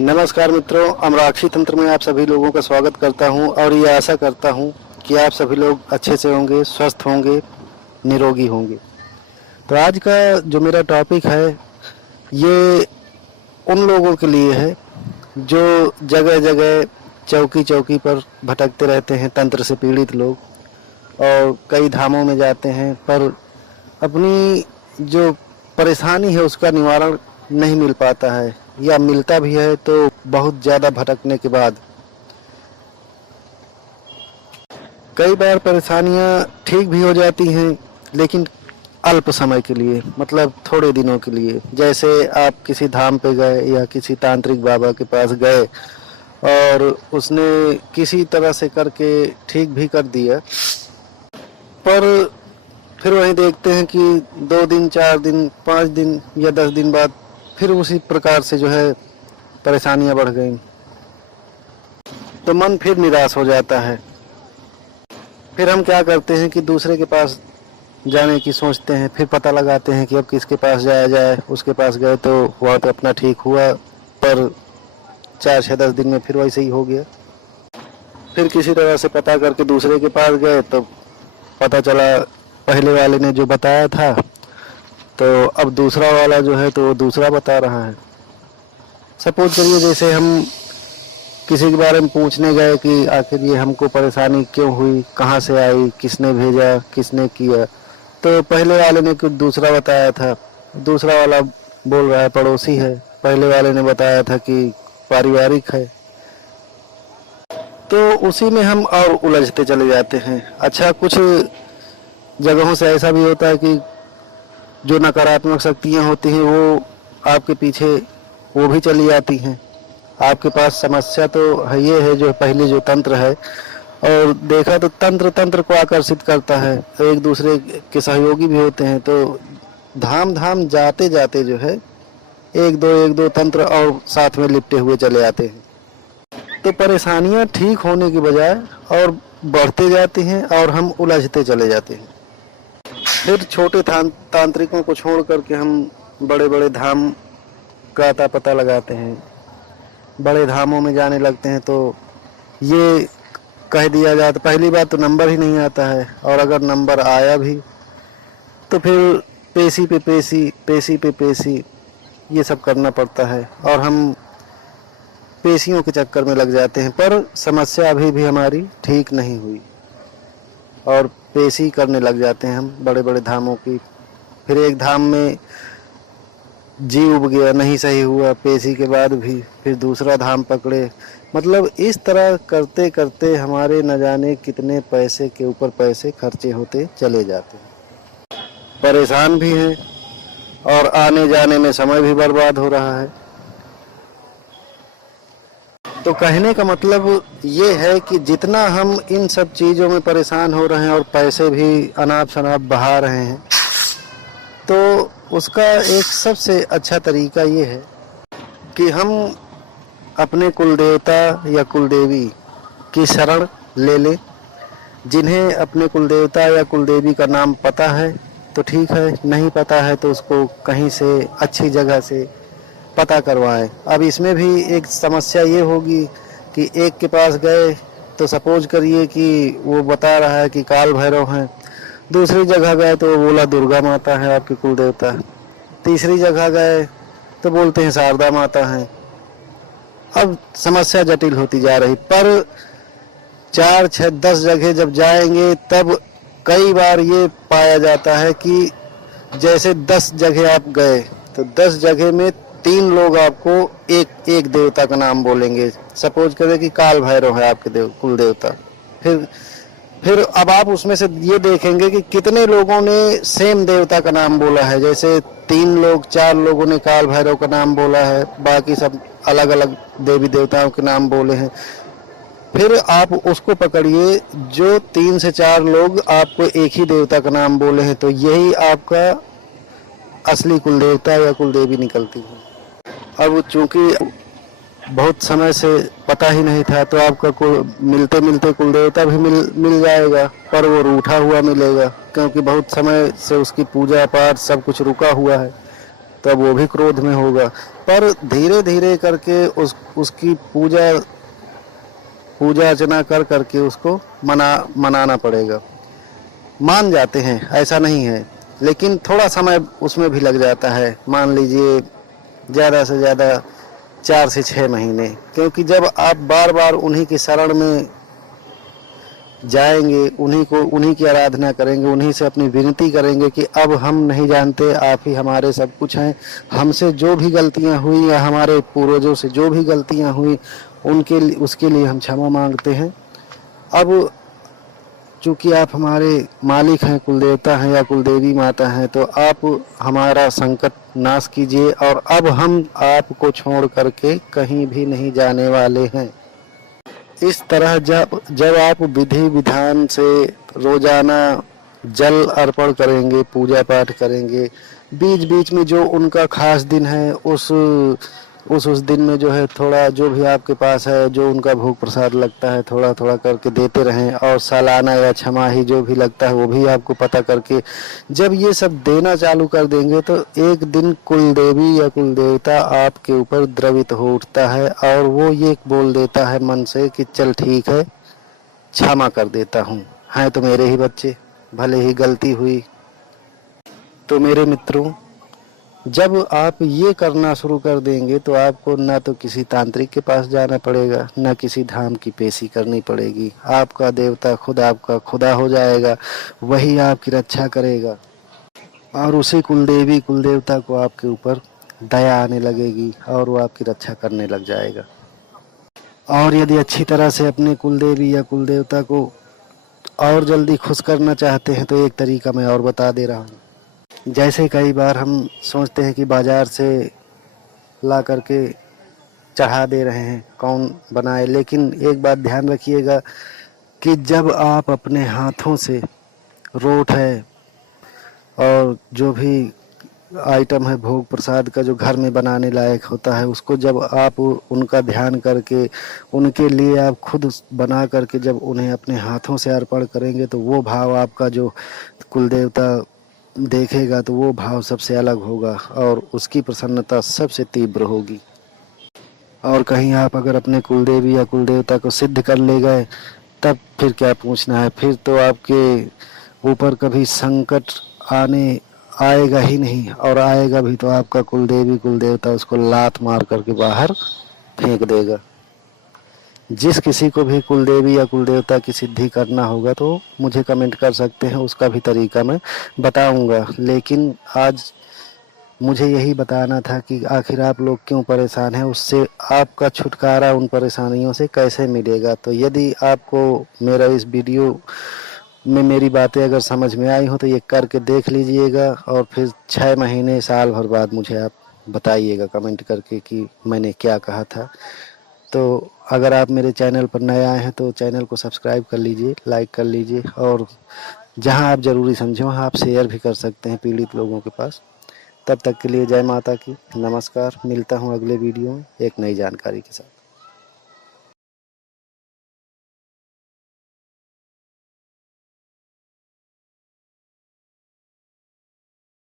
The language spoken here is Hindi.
नमस्कार मित्रों, अमराक्षी तंत्र में आप सभी लोगों का स्वागत करता हूं और ये आशा करता हूं कि आप सभी लोग अच्छे से होंगे, स्वस्थ होंगे, निरोगी होंगे। तो आज का जो मेरा टॉपिक है ये उन लोगों के लिए है जो जगह जगह चौकी चौकी पर भटकते रहते हैं, तंत्र से पीड़ित लोग, और कई धामों में जाते हैं पर अपनी जो परेशानी है उसका निवारण नहीं मिल पाता है, या मिलता भी है तो बहुत ज़्यादा भटकने के बाद। कई बार परेशानियां ठीक भी हो जाती हैं लेकिन अल्प समय के लिए, मतलब थोड़े दिनों के लिए। जैसे आप किसी धाम पे गए या किसी तांत्रिक बाबा के पास गए और उसने किसी तरह से करके ठीक भी कर दिया, पर फिर वहीं देखते हैं कि 2 दिन, 4 दिन, 5 दिन या 10 दिन बाद फिर उसी प्रकार से जो है परेशानियां बढ़ गई, तो मन फिर निराश हो जाता है। फिर हम क्या करते हैं कि दूसरे के पास जाने की सोचते हैं, फिर पता लगाते हैं कि अब किसके पास जाया जाए। उसके पास गए तो वह तो अपना ठीक हुआ, पर 4-6-10 दिन में फिर वैसे ही हो गया। फिर किसी तरह से पता करके दूसरे के पास गए तो पता चला पहले वाले ने जो बताया था, तो अब दूसरा वाला जो है तो वो दूसरा बता रहा है। सपोज करिए जैसे हम किसी के बारे में पूछने गए कि आखिर ये हमको परेशानी क्यों हुई, कहाँ से आई, किसने भेजा, किसने किया, तो पहले वाले ने कुछ दूसरा बताया था, दूसरा वाला बोल रहा है पड़ोसी है, पहले वाले ने बताया था कि पारिवारिक है। तो उसी में हम और उलझते चले जाते हैं। अच्छा, कुछ जगहों से ऐसा भी होता है कि जो नकारात्मक शक्तियाँ होती हैं वो आपके पीछे वो भी चली जाती हैं। आपके पास समस्या तो है, ये है जो पहले जो तंत्र है, और देखा तो तंत्र को आकर्षित करता है, एक दूसरे के सहयोगी भी होते हैं। तो धाम धाम जाते जाते जो है एक दो तंत्र और साथ में लिपटे हुए चले आते हैं। तो परेशानियां ठीक होने की बजाय और बढ़ते जाती हैं और हम उलझते चले जाते हैं। फिर छोटे तांत्रिकों को छोड़ करके हम बड़े बड़े धाम का अता पता लगाते हैं, बड़े धामों में जाने लगते हैं। तो ये कह दिया जाता, पहली बात तो नंबर ही नहीं आता है, और अगर नंबर आया भी तो फिर पेशी पे पेशी ये सब करना पड़ता है, और हम पेशियों के चक्कर में लग जाते हैं। पर समस्या अभी भी हमारी ठीक नहीं हुई और पेशी करने लग जाते हैं हम बड़े बड़े धामों की। फिर एक धाम में जी उब गया, नहीं सही हुआ पेशी के बाद भी, फिर दूसरा धाम पकड़े। मतलब इस तरह करते करते हमारे न जाने कितने पैसे के ऊपर पैसे खर्चे होते चले जाते हैं। परेशान भी हैं और आने जाने में समय भी बर्बाद हो रहा है। तो कहने का मतलब ये है कि जितना हम इन सब चीज़ों में परेशान हो रहे हैं और पैसे भी अनाप शनाप बहा रहे हैं, तो उसका एक सबसे अच्छा तरीका ये है कि हम अपने कुलदेवता या कुलदेवी की शरण ले लें। जिन्हें अपने कुलदेवता या कुलदेवी का नाम पता है तो ठीक है, नहीं पता है तो उसको कहीं से अच्छी जगह से पता करवाएं। अब इसमें भी एक समस्या ये होगी कि एक के पास गए तो सपोज करिए कि वो बता रहा है कि काल भैरव हैं, दूसरी जगह गए तो वो बोला दुर्गा माता है आपकी कुलदेवता, तीसरी जगह गए तो बोलते हैं शारदा माता हैं। अब समस्या जटिल होती जा रही, पर 4, 6, 10 जगह जब जाएंगे तब कई बार ये पाया जाता है कि जैसे 10 जगह आप गए तो 10 जगह में 3 लोग आपको एक देवता का नाम बोलेंगे। सपोज करें कि काल भैरव है आपके कुल देवता। फिर अब आप उसमें से ये देखेंगे कि कितने लोगों ने सेम देवता का नाम बोला है। जैसे 3 लोग 4 लोगों ने काल भैरव का नाम बोला है, बाकी सब अलग अलग देवी देवताओं के नाम बोले हैं। फिर आप उसको पकड़िए जो 3 से 4 लोग आपको एक ही देवता का नाम बोले हैं, तो यही आपका असली कुलदेवता या कुलदेवी निकलती है। अब चूंकि बहुत समय से पता ही नहीं था तो आपका मिलते मिलते कुलदेवता भी मिल जाएगा, पर वो रूठा हुआ मिलेगा, क्योंकि बहुत समय से उसकी पूजा पाठ सब कुछ रुका हुआ है। तो अब वो भी क्रोध में होगा। पर धीरे धीरे करके उसकी पूजा पूजा अर्चना कर करके उसको मनाना पड़ेगा। मान जाते हैं, ऐसा नहीं है, लेकिन थोड़ा समय उसमें भी लग जाता है। मान लीजिए ज़्यादा से ज़्यादा 4 से 6 महीने, क्योंकि जब आप बार बार उन्हीं की शरण में जाएंगे, उन्हीं की आराधना करेंगे, उन्हीं से अपनी विनती करेंगे कि अब हम नहीं जानते, आप ही हमारे सब कुछ हैं, हमसे जो भी गलतियां हुई या हमारे पूर्वजों से जो भी गलतियां हुई उसके लिए हम क्षमा मांगते हैं। अब चूँकि आप हमारे मालिक हैं, कुलदेवता हैं या कुलदेवी माता हैं, तो आप हमारा संकट नाश कीजिए और अब हम आपको छोड़ करके कहीं भी नहीं जाने वाले हैं। इस तरह जब आप विधि विधान से रोजाना जल अर्पण करेंगे, पूजा पाठ करेंगे, बीच बीच में जो उनका खास दिन है उस दिन में जो है थोड़ा जो भी आपके पास है, जो उनका भोग प्रसाद लगता है, थोड़ा थोड़ा करके देते रहें। और सालाना या छमाही जो भी लगता है वो भी आपको पता करके जब ये सब देना चालू कर देंगे तो एक दिन कुलदेवी या कुलदेवता आपके ऊपर द्रवित हो उठता है और वो ये बोल देता है मन से कि चल ठीक है, क्षमा कर देता हूँ, हैं तो मेरे ही बच्चे, भले ही गलती हुई। तो मेरे मित्रों, जब आप ये करना शुरू कर देंगे तो आपको ना तो किसी तांत्रिक के पास जाना पड़ेगा, ना किसी धाम की पेशी करनी पड़ेगी। आपका देवता खुद आपका खुदा हो जाएगा, वही आपकी रक्षा करेगा और उसी कुलदेवी कुलदेवता को आपके ऊपर दया आने लगेगी और वो आपकी रक्षा करने लग जाएगा। और यदि अच्छी तरह से अपने कुलदेवी या कुलदेवता को और जल्दी खुश करना चाहते हैं तो एक तरीका मैं और बता दे रहा हूँ। जैसे कई बार हम सोचते हैं कि बाज़ार से ला करके चढ़ा दे रहे हैं, कौन बनाए, लेकिन एक बात ध्यान रखिएगा कि जब आप अपने हाथों से रोट है और जो भी आइटम है भोग प्रसाद का जो घर में बनाने लायक होता है, उसको जब आप उनका ध्यान करके उनके लिए आप खुद बना करके जब उन्हें अपने हाथों से अर्पण करेंगे तो वो भाव आपका जो कुलदेवता देखेगा तो वो भाव सबसे अलग होगा और उसकी प्रसन्नता सबसे तीव्र होगी। और कहीं आप अगर अपने कुलदेवी या कुलदेवता को सिद्ध कर ले गए तब फिर क्या पूछना है, फिर तो आपके ऊपर कभी संकट आएगा ही नहीं, और आएगा भी तो आपका कुलदेवी कुलदेवता उसको लात मार करके बाहर फेंक देगा। जिस किसी को भी कुलदेवी या कुलदेवता की सिद्धि करना होगा तो मुझे कमेंट कर सकते हैं, उसका भी तरीका मैं बताऊंगा। लेकिन आज मुझे यही बताना था कि आखिर आप लोग क्यों परेशान हैं, उससे आपका छुटकारा उन परेशानियों से कैसे मिलेगा। तो यदि आपको मेरा इस वीडियो में मेरी बातें अगर समझ में आई हो तो ये करके देख लीजिएगा और फिर 6 महीने साल भर बाद मुझे आप बताइएगा कमेंट करके कि मैंने क्या कहा था। तो अगर आप मेरे चैनल पर नए आए हैं तो चैनल को सब्सक्राइब कर लीजिए, लाइक कर लीजिए और जहां आप ज़रूरी समझें वहां आप शेयर भी कर सकते हैं पीड़ित लोगों के पास। तब तक के लिए जय माता की, नमस्कार। मिलता हूं अगले वीडियो में एक नई जानकारी के साथ।